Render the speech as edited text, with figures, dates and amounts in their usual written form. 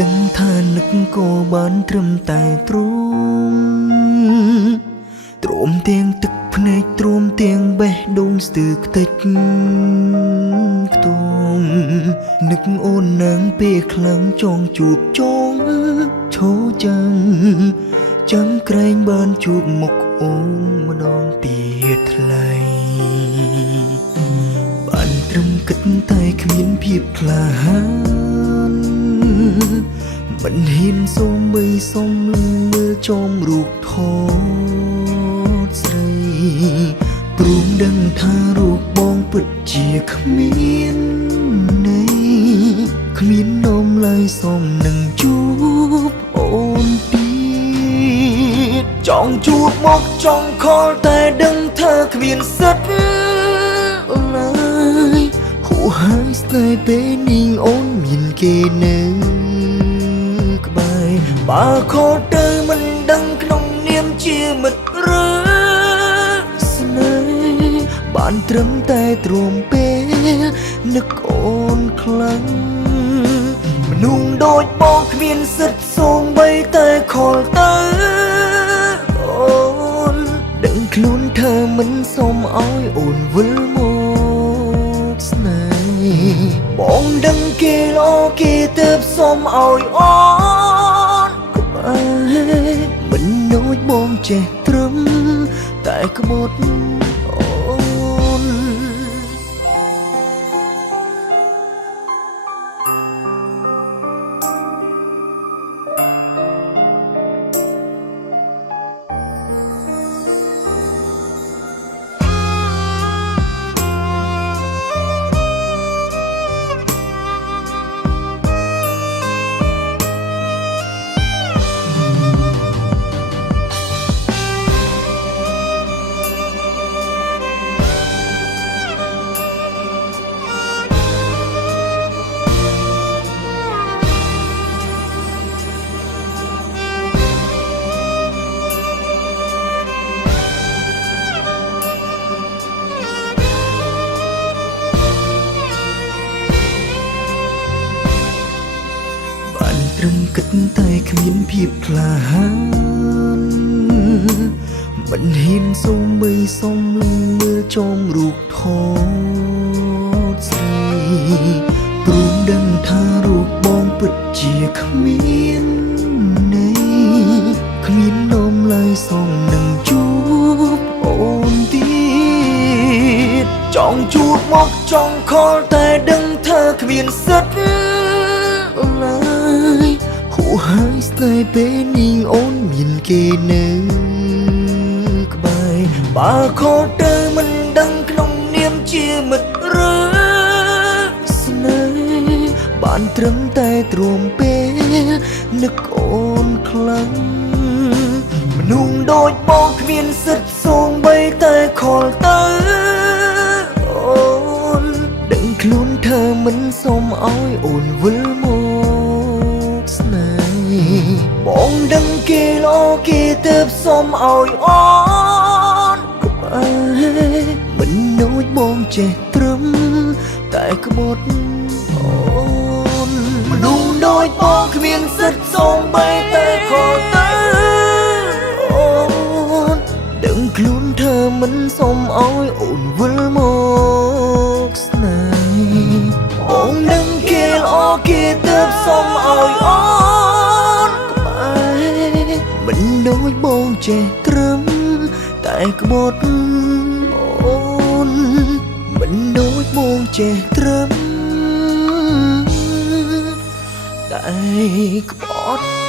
ដឹងថានឹកក៏បានត្រឹមតែទ្រាំទាំងទឹកភ្នែកទ្រាំទាំងបេះដូងស្ទើរខ្ទេចខ្ទុំនឹកអូននឹងពេលខ្លាំងចង់ជួបចង់ឈោចាំក្រែងបានជួបមុខអូនម្ដងទៀតថ្លៃបានត្រឹមគិតតែគ្មានភាពក្លាហានមិនហ៊ានសូមបីសុំលឹងមើលចំរូបថតស្រីព្រមដឹងថារូបបងពិតជាគ្មានន័យគ្មាននំឡើយសុំនឹងជួបអូនទៀតចង់ជួបមកចង់ខលតែដឹងថាគ្មានសិទ្ធឡើយហួហើយស្នេហ៍ពេលនាងអូនមានគេនៅបើខុសទៅមិនដឹងក្នុងនាមជាមិត្តឬស្នេហ៍បានត្រឹមតែទ្រាំពេលនឹកអូនខ្លាំងមនុស្សដូចបងគ្មានសិទ្ធសូម្បីតែខលទៅអូនដឹងខ្លួនថាមិនសុំឲ្យអូនវិលមកស្នេហ៍បងដឹងគេល្អគេទៅសុំឲ្យអូនមិននួចបងចេះត្រឹមតែក្បត់អូនត្រឹមគិតតែគ្មានភាពក្លាហានមិនហ៊ានសូមបីសុំលឹងមើលចំរូបថតស្រីព្រមដឹងថារូបបងពិតជាគ្មានន័យគ្មាននំឡើយសុំនឹងជួបអូនទៀតចង់ជួបមកចង់ខលតែដឹងថាគ្មានសិទ្ធឡើយហួហើយស្នេហ៍ពេលនាងអូនមានគេនៅក្បែរបើខុសទៅមិនដឹងក្នុងនាមជាមិត្តឬស្នេហ៍បានត្រឹមតែទ្រាំពេលនឹកអូនខ្លាំងមនុស្សដូចបងគ្មានសិទ្ធសូម្បីតែខលទៅអូនដឹងខ្លួនថាមិនសុំឲ្យអូនវិលមកស្នេហ៍បងដឹងគេល្អគេទៅសុំឲ្យអូនក្បែរមិននួចបងចេះត្រឹមតែក្បត់អូនមនុស្សដូចបងគ្មានសិទ្ធសូម្បីតែខលទៅអូនដឹងខ្លួនថាមិនសុំឲ្យអូនវិលមកស្នេហ៍បងដឹងគេល្អគេទៅសុំឲ្យអូនក្បែរមិនដូចបងចេះត្រឹមតែក្បត់អូនមិនដូចបងចេះត្រឹមតែក្បត់